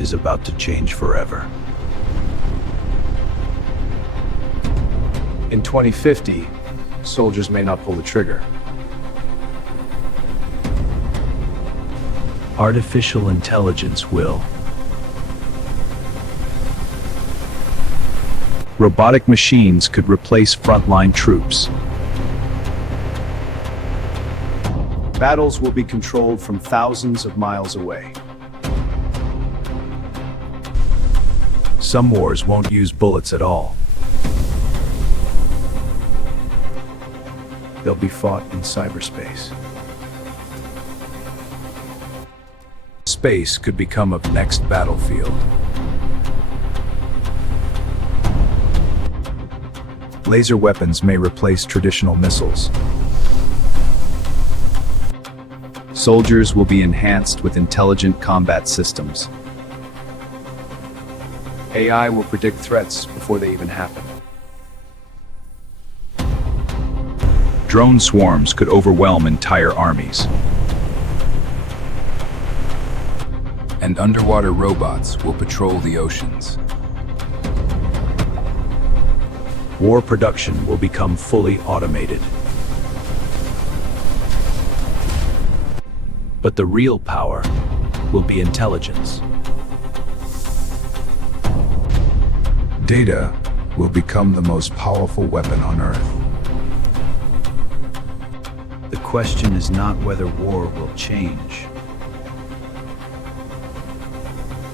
is about to change forever. In 2050, soldiers may not pull the trigger. Artificial intelligence will. Robotic machines could replace frontline troops. Battles will be controlled from thousands of miles away. Some wars won't use bullets at all. They'll be fought in cyberspace. Space could become a next battlefield. Laser weapons may replace traditional missiles. Soldiers will be enhanced with intelligent combat systems. AI will predict threats before they even happen. Drone swarms could overwhelm entire armies. And underwater robots will patrol the oceans. War production will become fully automated. But the real power will be intelligence. Data will become the most powerful weapon on Earth. The question is not whether war will change.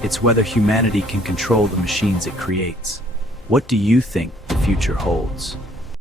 It's whether humanity can control the machines it creates. What do you think the future holds?